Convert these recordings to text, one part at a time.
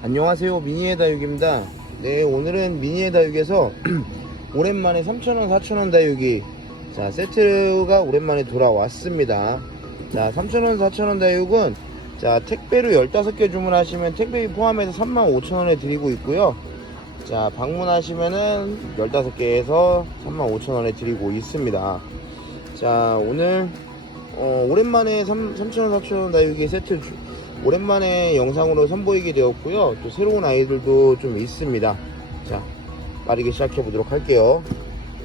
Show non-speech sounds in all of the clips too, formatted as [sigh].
안녕하세요. 미니의 다육입니다. 네 오늘은 미니의 다육에서 [clears throat] 오랜만에 3,000원 4,000원 다육이 자 세트가 오랜만에 돌아왔습니다. 자 3,000원 4,000원 다육은 자 택배로 15개 주문하시면 택배비 포함해서 35,000원에 드리고 있고요. 자 방문하시면은 15개에서 35,000원에 드리고 있습니다. 자 오늘 어, 오랜만에 3, 3,000원 4,000원 다육이 세트 주, 오랜만에 영상으로 선보이게 되었고요. 또 새로운 아이들도 좀 있습니다. 자, 빠르게 시작해 보도록 할게요.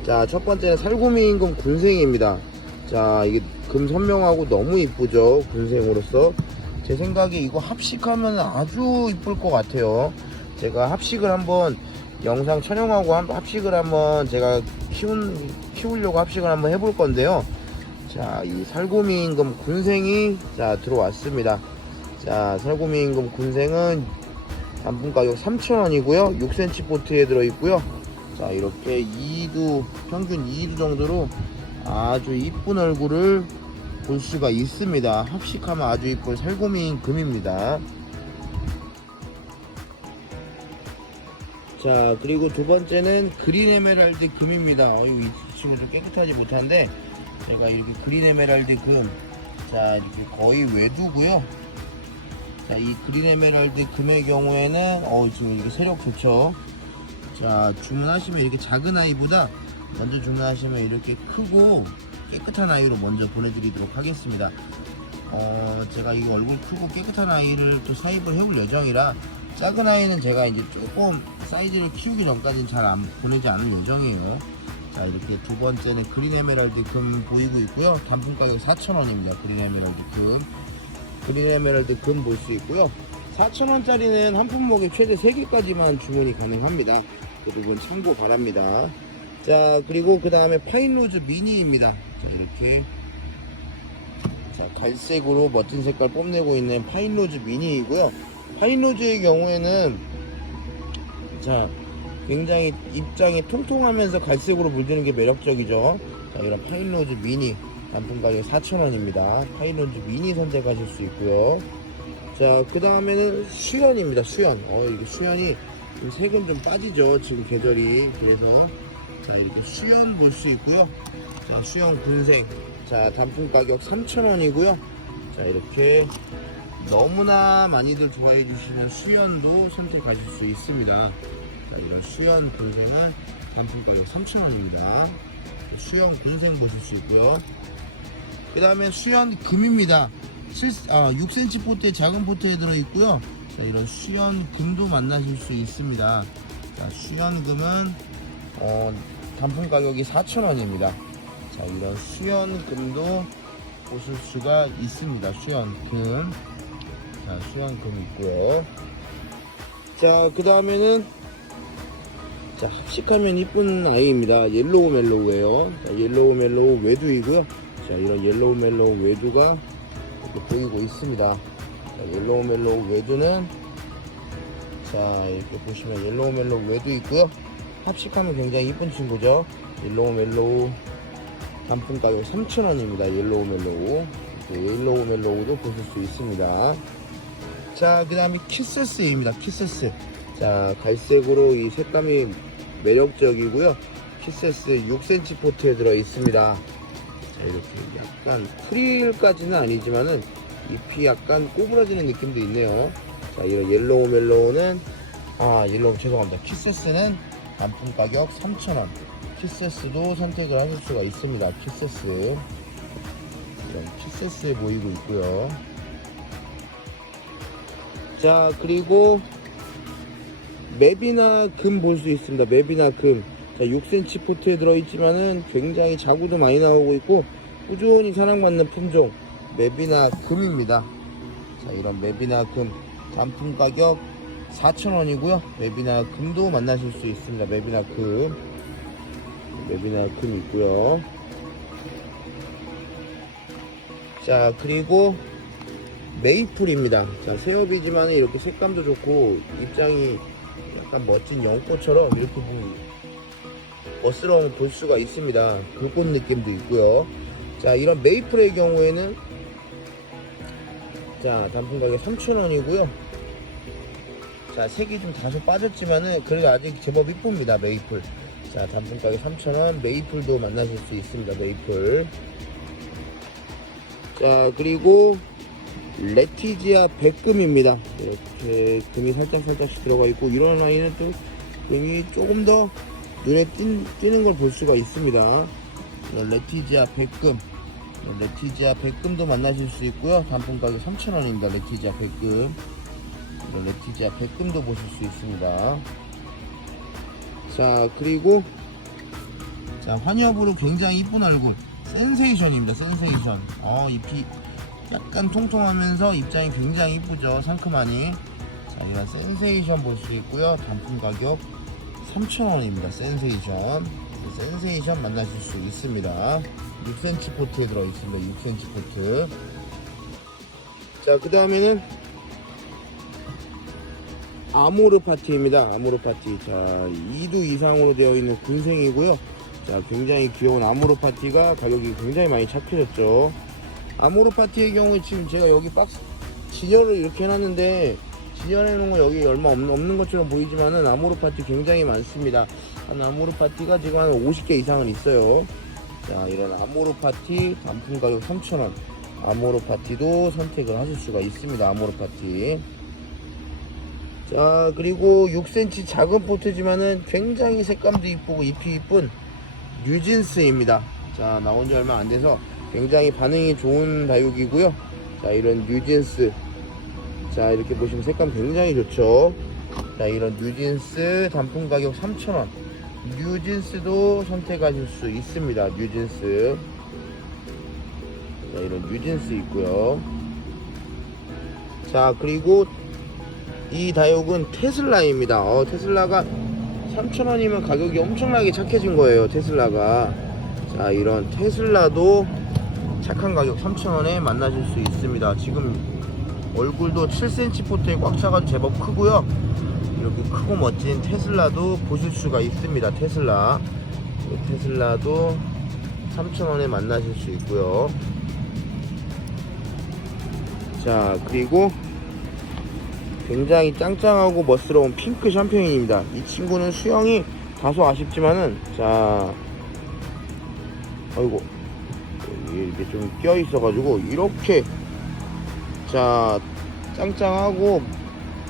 자, 첫 번째는 살구미 임금 군생입니다. 자, 이게 금 선명하고 너무 이쁘죠. 군생으로서. 제 생각에 이거 합식하면 아주 이쁠 것 같아요. 제가 합식을 한번 영상 촬영하고 한- 합식을 한번 제가 키운, 키우려고 합식을 한번 해볼 건데요. 자, 이 살구미 임금 군생이 자, 들어왔습니다. 자, 살구미 임금 군생은 단품 가격 3,000원이고요. 6cm 보트에 들어있고요. 자, 이렇게 2두, 평균 2두 정도로 아주 이쁜 얼굴을 볼 수가 있습니다. 합식하면 아주 이쁜 살구미 금입니다. 자, 그리고 두 번째는 그린 에메랄드 금입니다. 어이, 이 친구 좀 깨끗하지 못한데, 제가 이렇게 그린 에메랄드 금, 자, 이렇게 거의 외두고요. 자, 이 그린 에메랄드 금의 경우에는 어 지금 이렇게 세력 좋죠. 자, 주문하시면 이렇게 작은 아이보다 먼저 주문하시면 이렇게 크고 깨끗한 아이로 먼저 보내드리도록 하겠습니다. 어, 제가 이 얼굴 크고 깨끗한 아이를 또 사입을 해볼 예정이라 작은 아이는 제가 이제 조금 사이즈를 키우기 전까지는 잘 안 보내지 않을 예정이에요. 자, 이렇게 두 번째는 그린 에메랄드 금 보이고 있고요. 단품 가격 4,000원입니다. 그린 에메랄드 금. 그린 에메랄드 금 볼 수 있고요. 4,000원짜리는 한 품목에 최대 3개까지만 주문이 가능합니다. 그 부분 참고 바랍니다. 자, 그리고 그 다음에 파인로즈 미니입니다. 자, 이렇게. 자, 갈색으로 멋진 색깔 뽐내고 있는 파인로즈 미니이고요. 파인로즈의 경우에는, 자, 굉장히 입장이 통통하면서 갈색으로 물드는 게 매력적이죠. 자, 이런 파인로즈 미니. 단품 가격 4,000원입니다. 파이론즈 미니 선택하실 수 있고요. 자, 그 다음에는 수연입니다. 수연. 어, 이게 수연이 좀 색은 좀 빠지죠. 지금 계절이. 그래서 자, 이렇게 수연 볼 수 있고요. 자, 수연 군생. 자, 단품 가격 3,000원이고요. 자, 이렇게 너무나 많이들 좋아해 주시는 수연도 선택하실 수 있습니다. 자, 이런 수연 군생은 단품 가격 3,000원입니다. 수연 군생 보실 수 있고요. 그 다음에 수연 금입니다. 7, 아, 6cm 포트에 작은 포트에 들어있고요. 자, 이런 수연 금도 만나실 수 있습니다. 자, 수연 금은 어, 단품 가격이 4,000원입니다. 자, 이런 수연 금도 보실 수가 있습니다. 수연 금. 자, 수연 금 있고요. 자, 그 다음에는 자, 합식하면 이쁜 아이입니다. 옐로우 멜로우예요. 자, 옐로우 멜로우 외두이고요. 자, 이런 옐로우 멜로우 외두가 보이고 있습니다. 자, 옐로우 멜로우 외두는 자, 이렇게 보시면 옐로우 멜로우 외두 있고요. 합식하면 굉장히 이쁜 친구죠. 옐로우 멜로우 단품 가격 3,000원입니다. 옐로우 멜로우. 네, 옐로우 멜로우도 보실 수 있습니다. 자, 그 다음에 키스스입니다. 키스스. 자, 갈색으로 이 색감이 매력적이고요. 키스스 6cm 포트에 들어 있습니다. 자, 이렇게 약간 프릴까지는 아니지만은 잎이 약간 꼬부러지는 느낌도 있네요. 자, 이런 옐로우 멜로우는 아, 옐로우 죄송합니다. 키세스는 단품 가격 3,000원. 키세스도 선택을 하실 수가 있습니다. 키세스. 이런 키세스에 보이고 있고요. 자, 그리고 맵이나 금 볼 수 있습니다. 맵이나 금. 자, 6cm 포트에 들어있지만은 굉장히 자구도 많이 나오고 있고 꾸준히 사랑받는 품종 맵이나 금입니다. 자, 이런 맵이나 금 단품 가격 4,000원이고요. 맵이나 금도 만나실 수 있습니다. 맵이나 금. 맵이나 금 있고요. 자, 그리고 메이플입니다. 자, 새업이지만 이렇게 색감도 좋고 입장이 약간 멋진 연꽃처럼 이렇게 보이 멋스러운 볼 수가 있습니다. 불꽃 느낌도 있고요. 자, 이런 메이플의 경우에는 자, 단품 가격 3,000원이고요. 자 색이 좀 다소 빠졌지만은 그래도 아직 제법 이쁩니다 메이플 자 단품 가격 3,000원 메이플도 만나실 수 있습니다 메이플 자 그리고 레티지아 백금입니다 이렇게 금이 살짝 살짝씩 들어가 있고 이런 아이는 또 금이 조금 더 눈에 띈, 띄는 걸 볼 수가 있습니다. 이런 레티지아 백금. 레티지아 백금도 만나실 수 있고요. 단품 가격 3,000원입니다. 레티지아 백금. 이런 레티지아 백금도 보실 수 있습니다. 자 그리고 자 환엽으로 굉장히 이쁜 얼굴. 센세이션입니다. 센세이션. 어 잎이 약간 통통하면서 입장이 굉장히 이쁘죠. 상큼하니. 자 이런 센세이션 볼 수 있고요. 단품 가격 3,000원입니다 센세이션 센세이션 만나실 수 있습니다 6cm 포트에 들어있습니다 6cm 포트 자 그 다음에는 아모르 파티입니다. 아모르 파티. 자, 2두 이상으로 되어 있는 군생이고요. 자, 굉장히 귀여운 아모르 파티가 가격이 굉장히 많이 착해졌죠. 아모르 파티의 경우에 지금 제가 여기 박스 진열을 이렇게 해놨는데 진열해 놓은 거 여기 얼마 없는, 없는 것처럼 보이지만은 아모르 파티 굉장히 많습니다. 한 아모르 파티가 지금 한 50개 이상은 있어요. 자, 이런 아모르 파티 단품 가격 3,000원. 아모르 파티도 선택을 하실 수가 있습니다. 아모르 파티. 자 그리고 6cm 작은 포트지만은 굉장히 색감도 이쁘고 잎이 이쁜 뉴진스입니다 자 나온 지 얼마 안 돼서 굉장히 반응이 좋은 다육이고요 자 이런 뉴진스 자 이렇게 보시면 색감 굉장히 좋죠 자 이런 뉴진스 단품 가격 3,000원 뉴진스도 선택하실 수 있습니다 뉴진스 자 이런 뉴진스 있고요 자 그리고 이 다육은 테슬라입니다. 어, 테슬라가 3,000원이면 가격이 엄청나게 착해진 거예요. 테슬라가. 자, 이런 테슬라도 착한 가격 3,000원에 만나실 수 있습니다. 지금 얼굴도 7cm 포트에 꽉 차가지고 제법 크고요. 이렇게 크고 멋진 테슬라도 보실 수가 있습니다. 테슬라. 이 테슬라도 3,000원에 만나실 수 있고요. 자, 그리고 굉장히 짱짱하고 멋스러운 핑크 샴페인입니다. 이 친구는 수영이 다소 아쉽지만은 자 아이고 이렇게 좀 끼어 있어가지고 이렇게 자 짱짱하고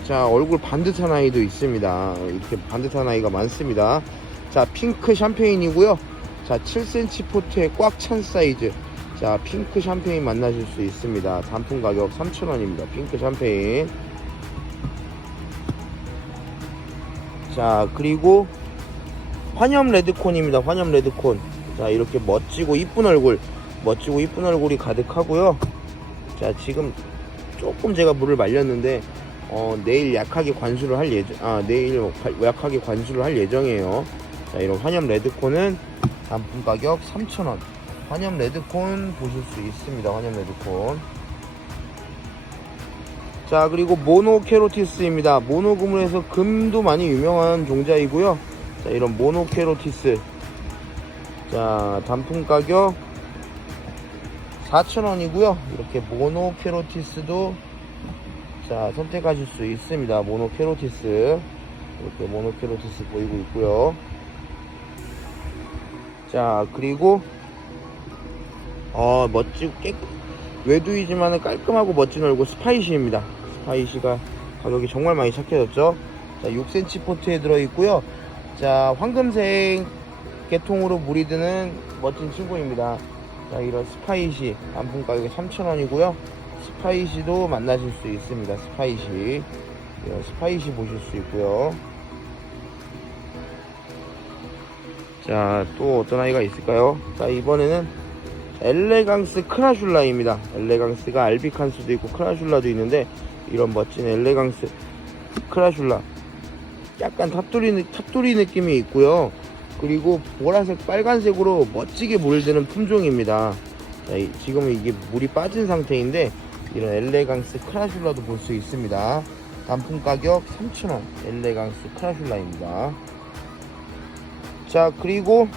자 얼굴 반듯한 아이도 있습니다. 이렇게 반듯한 아이가 많습니다. 자 핑크 샴페인이고요. 자 7cm 포트에 꽉 찬 사이즈 자 핑크 샴페인 만나실 수 있습니다. 단품 가격 3,000원입니다. 핑크 샴페인 자 그리고 환염 레드콘입니다 환염 레드콘 자 이렇게 멋지고 이쁜 얼굴 멋지고 이쁜 얼굴이 가득하고요 자 지금 조금 제가 물을 말렸는데 어, 내일 약하게 관수를 할 예정 아 내일 약하게 관수를 할 예정이에요. 자 이런 환염 레드콘은 단품 가격 3,000원. 환염 레드콘 보실 수 있습니다 환염 레드콘. 자 그리고 모노케로티스입니다. 모노금을해서 금도 많이 유명한 종자이고요. 자 이런 모노케로티스. 자 단품 가격 4,000원이고요. 이렇게 모노케로티스도 자 선택하실 수 있습니다. 모노케로티스. 이렇게 모노케로티스 보이고 있고요. 자 그리고 어 멋지고 깨끗 외두이지만 깔끔하고 멋진 얼굴 스파이시입니다. 스파이시가 가격이 정말 많이 착해졌죠? 자 6cm 포트에 들어있고요. 자 황금색 계통으로 물이 드는 멋진 친구입니다 자 이런 스파이시 단품 가격이 3,000원이고요. 스파이시도 만나실 수 있습니다. 스파이시. 이런 스파이시 보실 수 있고요. 자 또 어떤 아이가 있을까요? 자 이번에는 엘레강스 크라슐라입니다. 엘레강스가 알비칸스도 있고 크라슐라도 있는데 이런 멋진 엘레강스 크라슐라. 약간 탑돌이, 탑돌이 느낌이 있고요. 그리고 보라색 빨간색으로 멋지게 물드는 품종입니다. 자, 이, 지금 이게 물이 빠진 상태인데 이런 엘레강스 크라슐라도 볼 수 있습니다. 단품 가격 3,000원 엘레강스 크라슐라입니다. 자 그리고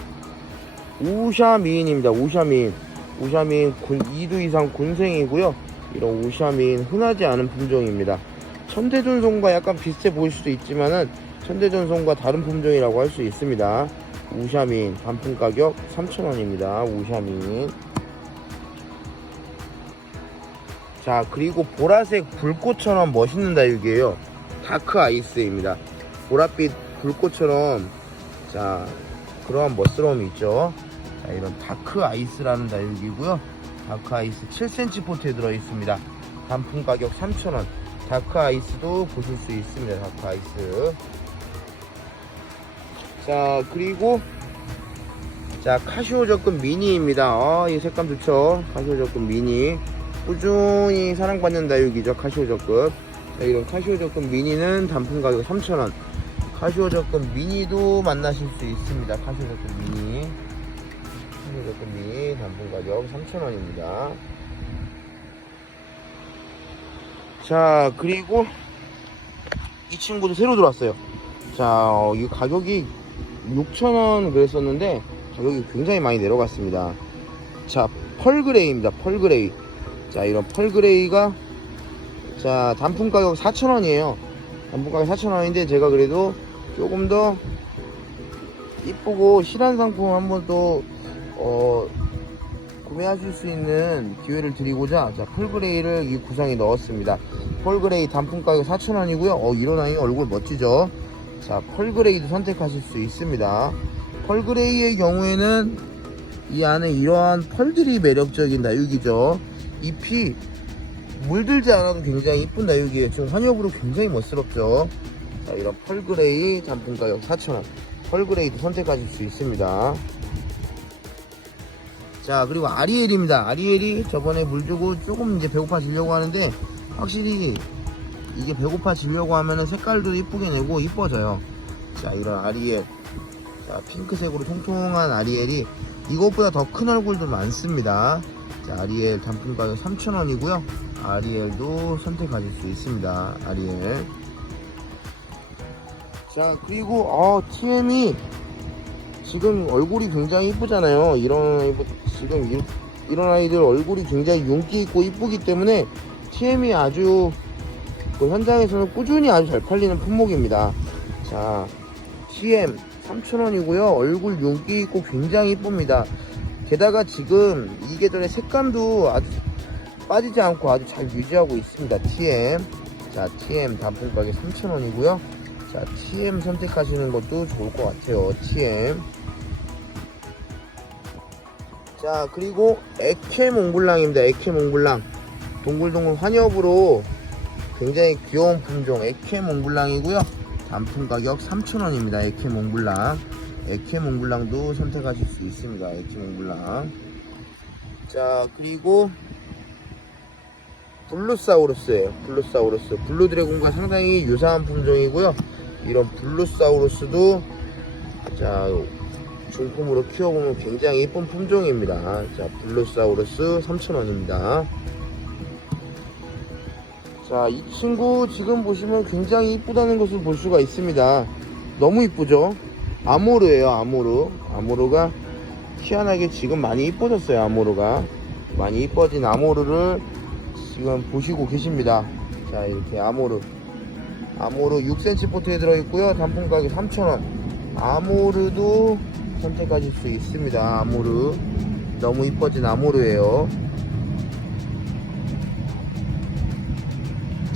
우샤미인입니다. 우샤미인. 우샤미인 군, 2두 이상 군생이고요. 이런 우샤미인 흔하지 않은 품종입니다. 천대전송과 약간 비슷해 보일 수도 있지만은 천대전송과 다른 품종이라고 할 수 있습니다. 우샤민 단품 가격 3,000원입니다. 우샤민. 자 그리고 보라색 불꽃처럼 멋있는 다육이에요. 다크 아이스입니다. 보랏빛 불꽃처럼 자 그러한 멋스러움이 있죠. 자 이런 다크 아이스라는 다육이고요. 다크 아이스 7cm 포트에 들어 있습니다. 단품 가격 3,000원. 다크 아이스도 보실 수 있습니다. 다크 아이스. 자 그리고 자 카시오 접근 미니입니다. 아, 이 색감 좋죠. 카시오 접근 미니. 꾸준히 사랑받는 다육이죠. 카시오 접근. 자, 이런 카시오 접근 미니는 단품 가격 3,000원. 카시오 접근 미니도 만나실 수 있습니다. 카시오 접근 미니. 카시오 접근 미니 단품 가격 3,000원입니다. 자, 그리고 이 친구도 새로 들어왔어요. 자, 어, 이 가격이 6,000원 그랬었는데 가격이 굉장히 많이 내려갔습니다. 자, 펄그레이입니다. 펄그레이. 자, 이런 펄그레이가 자, 단품 가격 4,000원이에요. 단품 가격 4,000원인데 제가 그래도 조금 더 이쁘고 실한 상품 한번 또 어, 구매하실 수 있는 기회를 드리고자 자, 펄그레이를 이 구성에 넣었습니다. 펄그레이 단품 가격 4,000원이고요. 어, 이런 아이 얼굴 멋지죠? 자, 펄그레이도 선택하실 수 있습니다. 펄그레이의 경우에는 이 안에 이러한 펄들이 매력적인 나육이죠. 잎이 물들지 않아도 굉장히 이쁜 나육이에요. 지금 환엽으로 굉장히 멋스럽죠. 자, 이런 펄그레이 단품 가격 4,000원. 펄그레이도 선택하실 수 있습니다. 자, 그리고 아리엘입니다. 아리엘이 저번에 물 주고 조금 이제 배고파지려고 하는데 확실히 이게 배고파지려고 하면은 색깔도 이쁘게 내고 이뻐져요. 자, 이런 아리엘. 자, 핑크색으로 통통한 아리엘이 이것보다 더 큰 얼굴도 많습니다. 자, 아리엘 단품 가격 3,000원이고요. 아리엘도 선택하실 수 있습니다. 아리엘. 자, 그리고 어, TM이 지금 얼굴이 굉장히 이쁘잖아요. 이런 지금 이, 이런 아이들 얼굴이 굉장히 윤기 있고 이쁘기 때문에 TM이 아주 그 현장에서는 꾸준히 아주 잘 팔리는 품목입니다. 자, TM 3,000원이고요. 얼굴 윤기 있고 굉장히 이쁩니다. 게다가 지금 이 계절의 색감도 아주 빠지지 않고 아주 잘 유지하고 있습니다. TM. 자, TM 단품 가격 3,000원이고요. 자, TM 선택하시는 것도 좋을 것 같아요. TM. 자, 그리고 에케 몽블랑입니다. 에케 몽블랑. 동글동글 환엽으로 굉장히 귀여운 품종 에케 몽블랑이고요. 단품 가격 3,000원입니다. 에케 몽블랑. 에케 몽블랑도 선택하실 수 있습니다. 에케 몽블랑. 자, 그리고 블루사우루스예요. 블루사우루스. 블루드래곤과 상당히 유사한 품종이고요. 이런 블루사우루스도 자 중품으로 키워보면 굉장히 이쁜 품종입니다. 자 블루사우루스 3,000원입니다. 자 이 친구 지금 보시면 굉장히 이쁘다는 것을 볼 수가 있습니다. 너무 이쁘죠? 아모르예요 아모르. 아모르가 희한하게 지금 많이 이뻐졌어요 아모르가. 많이 이뻐진 아모르를 지금 보시고 계십니다. 자 이렇게 아모르. 아모르 6cm 포트에 들어있고요. 단품 가격 3,000원. 아모르도 선택하실 수 있습니다. 아모르. 너무 이뻐진 아모르예요.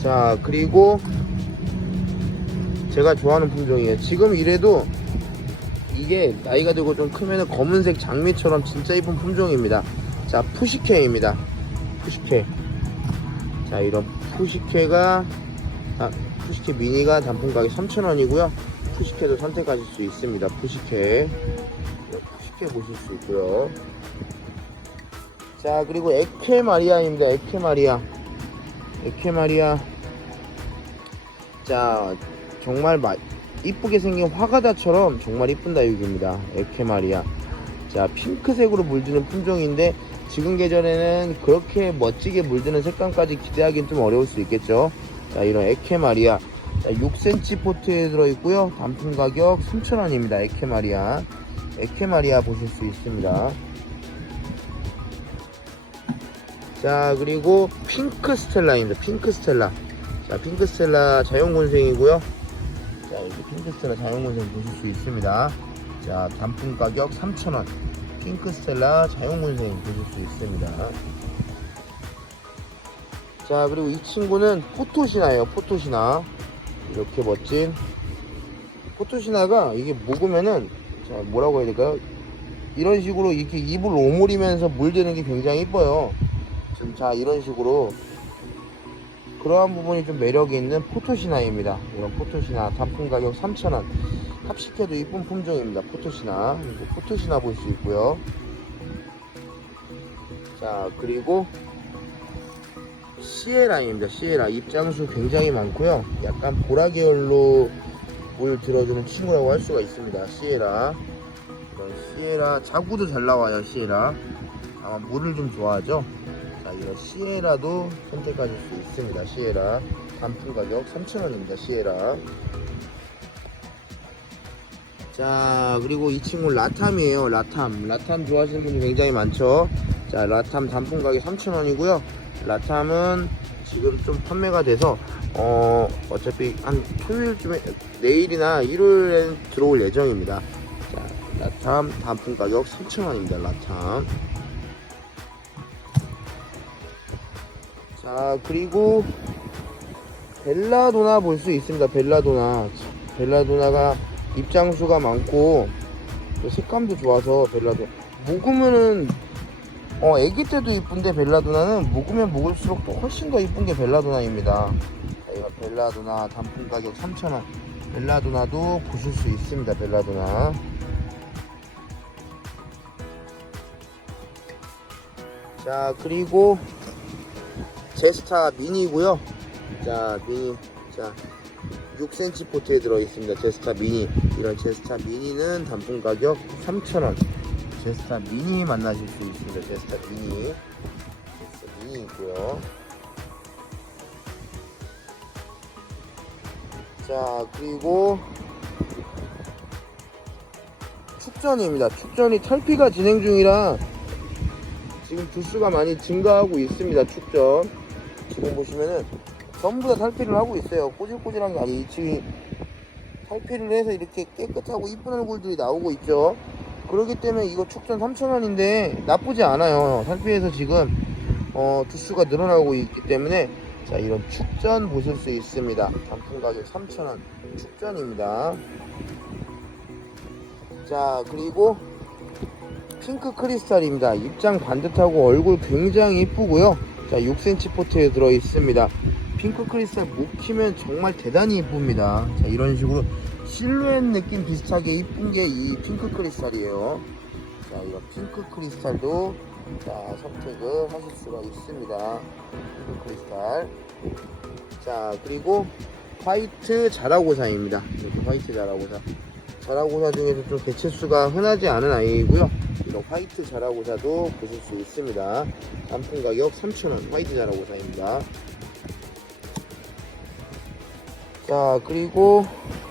자, 그리고 제가 좋아하는 품종이에요. 지금 이래도 이게 나이가 들고 좀 크면 검은색 장미처럼 진짜 이쁜 품종입니다. 자, 푸시케입니다. 푸시케. 자, 이런 푸시케가 자, 푸시케 미니가 단품 가격 3,000원이고요. 푸시케도 선택하실 수 있습니다. 푸시케. 푸시케 보실 수 있고요. 자, 그리고 에케 마리아입니다. 에케 마리아. 에케 마리아. 자, 정말 마, 이쁘게 생긴 화가다처럼 정말 이쁜 다육입니다. 에케 마리아. 자, 핑크색으로 물드는 품종인데 지금 계절에는 그렇게 멋지게 물드는 색감까지 기대하기는 좀 어려울 수 있겠죠. 자, 이런 에케 마리아. 자, 6cm 포트에 들어있고요. 단품 가격 3,000원입니다. 에케 마리아. 에케 마리아 보실 수 있습니다. 자, 그리고 핑크 스텔라입니다. 핑크 스텔라. 자, 핑크 스텔라 자연곤생이고요. 자, 이렇게 핑크 스텔라 자연곤생 보실 수 있습니다. 자, 단품 가격 3,000원. 핑크 스텔라 자연곤생 보실 수 있습니다. 자, 그리고 이 친구는 포토시나예요, 포토시나. 이렇게 멋진 포토시나가 이게 묵으면은, 자, 뭐라고 해야 될까요? 이런 식으로 이렇게 입을 오므리면서 물드는 게 굉장히 이뻐요. 지금 자, 이런 식으로 그러한 부분이 좀 매력이 있는 포토시나입니다. 이런 포토시나 단품 가격 3,000원. 합식해도 이쁜 품종입니다. 포토시나. 포토시나 볼 수 있고요. 자, 그리고 시에라입니다. 시에라. 입장수 굉장히 많고요. 약간 보라 계열로 물 들어주는 친구라고 할 수가 있습니다. 시에라. 시에라. 자구도 잘 나와요. 시에라. 아마 물을 좀 좋아하죠. 자, 이런 시에라도 선택하실 수 있습니다. 시에라. 단품 가격 3,000원입니다. 시에라. 자, 그리고 이 친구 라탐이에요. 라탐. 라탐 좋아하시는 분이 굉장히 많죠. 자, 라탐 단품 가격 3,000원이고요. 라탐은 지금 좀 판매가 돼서, 어, 어차피 한 토요일쯤에, 내일이나 일요일에 들어올 예정입니다. 자, 라탐 단품 가격 3,000원입니다. 라탐. 자 그리고 벨라도나 볼 수 있습니다. 벨라도나. 벨라도나가 입장수가 많고 또 색감도 좋아서 벨라도. 묵으면은 어 애기 때도 이쁜데 벨라도나는 묵으면 묵을수록 또 훨씬 더 이쁜 게 벨라도나입니다. 벨라도나 단품 가격 3,000원. 벨라도나도 보실 수 있습니다 벨라도나. 자 그리고 제스타 미니고요. 자 미니 자 6cm 포트에 들어 있습니다. 제스타 미니 이런 제스타 미니는 단품 가격 3,000원. 제스타 미니 만나실 수 있습니다. 제스타 미니 제스타 미니 있고요. 자 그리고 축전입니다. 축전이 탈피가 진행 중이라 지금 두수가 많이 증가하고 있습니다. 축전. 지금 보시면은 전부 다 탈피를 하고 있어요. 꼬질꼬질한 게 아니에요. 지금 탈피를 해서 이렇게 깨끗하고 이쁜 얼굴들이 나오고 있죠. 그렇기 때문에 이거 축전 3,000원인데 나쁘지 않아요. 탈피해서 지금 어, 두수가 늘어나고 있기 때문에 자 이런 축전 보실 수 있습니다. 단품 가격 3,000원 축전입니다. 자 그리고 핑크 크리스탈입니다. 입장 반듯하고 얼굴 굉장히 이쁘고요. 자, 6cm 포트에 들어 있습니다. 핑크 크리스탈 묵히면 정말 대단히 이쁩니다. 자, 이런 식으로 실루엣 느낌 비슷하게 이쁜 게 이 핑크 크리스탈이에요. 자, 이런 핑크 크리스탈도 자, 선택을 하실 수가 있습니다. 핑크 크리스탈. 자, 그리고 화이트 자라고사입니다. 화이트 자라고사. 자라고사 중에서 좀 개체수가 흔하지 않은 아이이고요. 이런 화이트 자라고사도 보실 수 있습니다. 단품 가격 3,000원 화이트 자라고사입니다. 자 그리고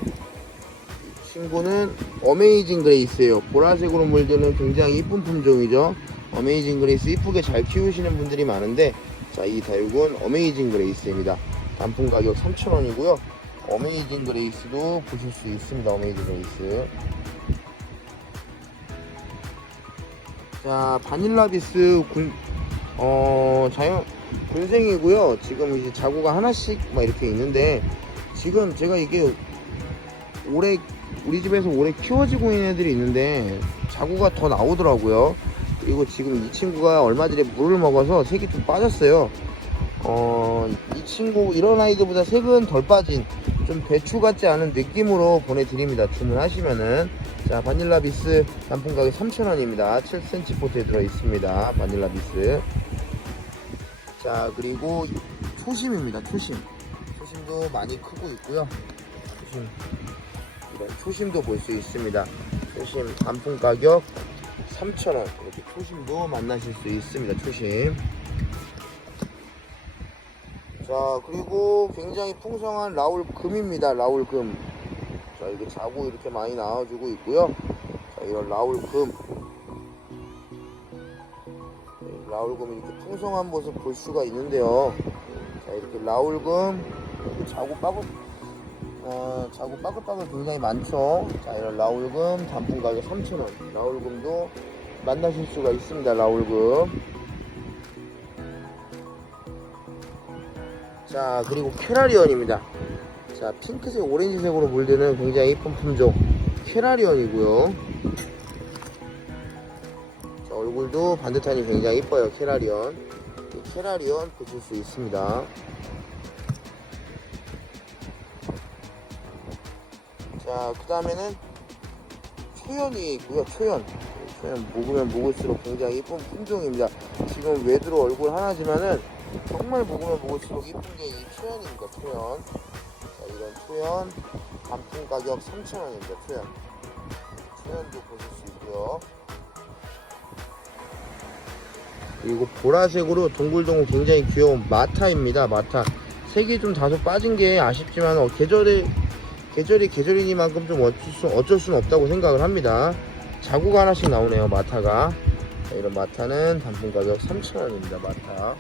이 친구는 어메이징 그레이스예요. 보라색으로 물드는 굉장히 이쁜 품종이죠. 어메이징 그레이스 이쁘게 잘 키우시는 분들이 많은데 자 이 다육은 어메이징 그레이스입니다. 단품 가격 3,000원이고요. 어메이징 그레이스도 보실 수 있습니다. 어메이징 그레이스. 자, 바닐라비스 군, 어, 자연, 군생이고요. 지금 이제 자구가 하나씩 막 이렇게 있는데, 지금 제가 이게 올해, 우리 집에서 올해 키워지고 있는 애들이 있는데, 자구가 더 나오더라고요. 그리고 지금 이 친구가 얼마 전에 물을 먹어서 색이 좀 빠졌어요. 어, 이 친구, 이런 아이들보다 색은 덜 빠진, 좀 배추 같지 않은 느낌으로 보내드립니다. 주문하시면은. 자, 바닐라 비스 단품 가격 3,000원입니다. 7cm 포트에 들어있습니다. 바닐라 비스. 자, 그리고 초심입니다. 초심. 초심도 많이 크고 있고요. 초심. 이런 초심도 볼 수 있습니다. 초심 단품 가격 3,000원. 이렇게 초심도 만나실 수 있습니다. 초심. 자, 그리고 굉장히 풍성한 라울 금입니다. 라울 금. 자, 이게 자고 이렇게 많이 나와주고 있고요. 자, 이런 라울 금. 네, 라울 금 이렇게 풍성한 모습 볼 수가 있는데요. 자, 이렇게 라울 금 자구 빠글 어, 자구 빠글빠글 굉장히 많죠. 자, 이런 라울금 단품 가격 3,000원. 라울금도 만나실 수가 있습니다. 라울금. 자, 그리고 캐라리언입니다. 자, 핑크색, 오렌지색으로 물드는 굉장히 예쁜 품종. 캐라리언이고요. 자, 얼굴도 반듯하니 굉장히 이뻐요. 캐라리언. 이 캐라리언 보실 수 있습니다. 자, 그 다음에는 초연이 있고요. 초연. 초연 먹으면 먹을수록 굉장히 이쁜 품종입니다. 지금 외두로 얼굴 하나지만은 정말 먹으면 먹을수록 이쁜 게이 초연입니다. 초연. 자, 이런 초연 단품 가격 3,000원입니다. 초연. 초연도 보실 수 있고요. 그리고 보라색으로 동글동글 굉장히 귀여운 마타입니다. 마타. 색이 좀 다소 빠진 게 아쉽지만 어, 계절에 계절이 계절이니만큼 좀 어쩔, 수, 어쩔 수는 없다고 생각을 합니다. 자구가 하나씩 나오네요. 마타가. 자, 이런 마타는 단품 가격 3,000원입니다. 마타.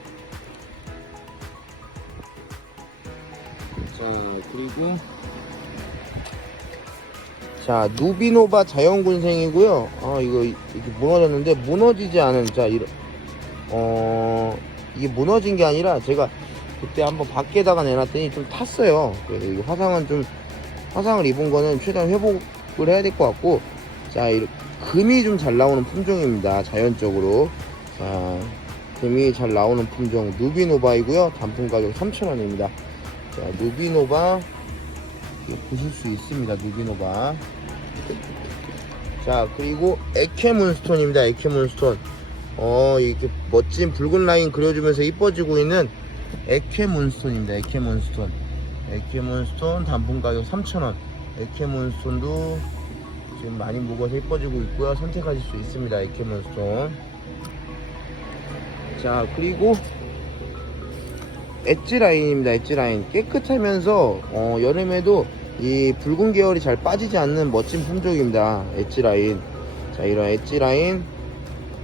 자 그리고 자 누비노바 자연군생이고요. 아 이거 이렇게 무너졌는데 무너지지 않은 자 이런 어 이게 무너진 게 아니라 제가 그때 한번 밖에다가 내놨더니 좀 탔어요. 그래서 이 화상은 좀 화상을 입은 거는 최대한 회복을 해야 될 것 같고 자 이렇게 금이 좀 잘 나오는 품종입니다. 자연적으로 자 금이 잘 나오는 품종 누비노바이고요. 단품 가격 3,000원입니다. 자, 누비노바 보실 수 있습니다. 누비노바. 자, 그리고 에케문스톤입니다. 에케문스톤. 어, 이렇게 멋진 붉은 라인 그려주면서 이뻐지고 있는 에케문스톤입니다. 에케문스톤. 에케문스톤 단품 가격 3,000원. 에케문스톤도 지금 많이 먹어서 이뻐지고 있고요. 선택하실 수 있습니다. 에케문스톤. 자, 그리고 엣지 라인입니다. 엣지 라인 깨끗하면서 어, 여름에도 이 붉은 계열이 잘 빠지지 않는 멋진 품종입니다. 엣지 라인. 자 이런 엣지 라인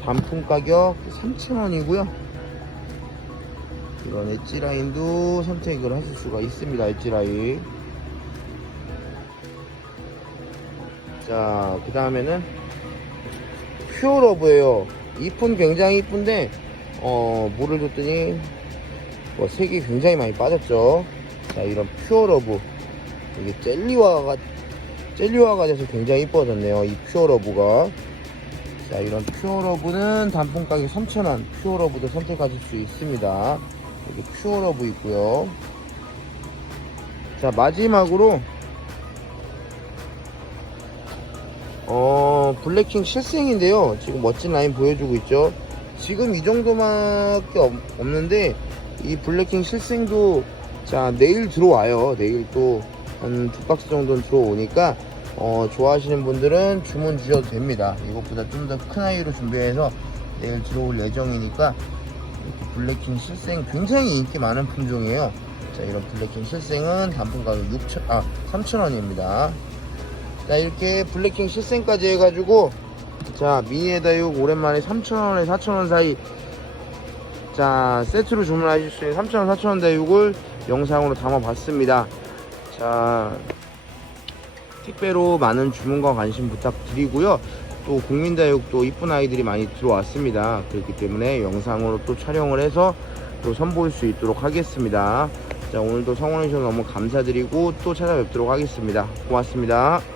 단품 가격 3,000원이고요. 이런 엣지 라인도 선택을 하실 수가 있습니다. 엣지 라인. 자, 그 다음에는 퓨어러브예요. 잎은 굉장히 이쁜데 어, 물을 줬더니 뭐 색이 굉장히 많이 빠졌죠. 자 이런 퓨어러브 이게 젤리화가 젤리화가 돼서 굉장히 이뻐졌네요. 이 퓨어러브가 자 이런 퓨어러브는 단품 가격 3,000원 퓨어러브도 선택하실 수 있습니다. 여기 퓨어러브 있고요. 자 마지막으로 어 블랙킹 실생인데요. 지금 멋진 라인 보여주고 있죠. 지금 이 정도밖에 없, 없는데 이 블랙킹 실생도 자 내일 들어와요. 내일 또 한 두 박스 정도는 들어오니까 어, 좋아하시는 분들은 주문 주셔도 됩니다. 이것보다 좀 더 큰 아이로 준비해서 내일 들어올 예정이니까 블랙킹 실생 굉장히 인기 많은 품종이에요. 자 이런 블랙킹 실생은 단품 가격 6천 아 3,000원입니다. 자 이렇게 블랙킹 실생까지 해가지고 자 미니에다육 오랜만에 3,000원에 4,000원 사이 자 세트로 주문하실 수 있는 3,000원 4,000원 대육을 영상으로 담아봤습니다. 자 택배로 많은 주문과 관심 부탁드리고요. 또 국민대육도 이쁜 아이들이 많이 들어왔습니다. 그렇기 때문에 영상으로 또 촬영을 해서 또 선보일 수 있도록 하겠습니다. 자 오늘도 성원해주셔서 너무 감사드리고 또 찾아뵙도록 하겠습니다. 고맙습니다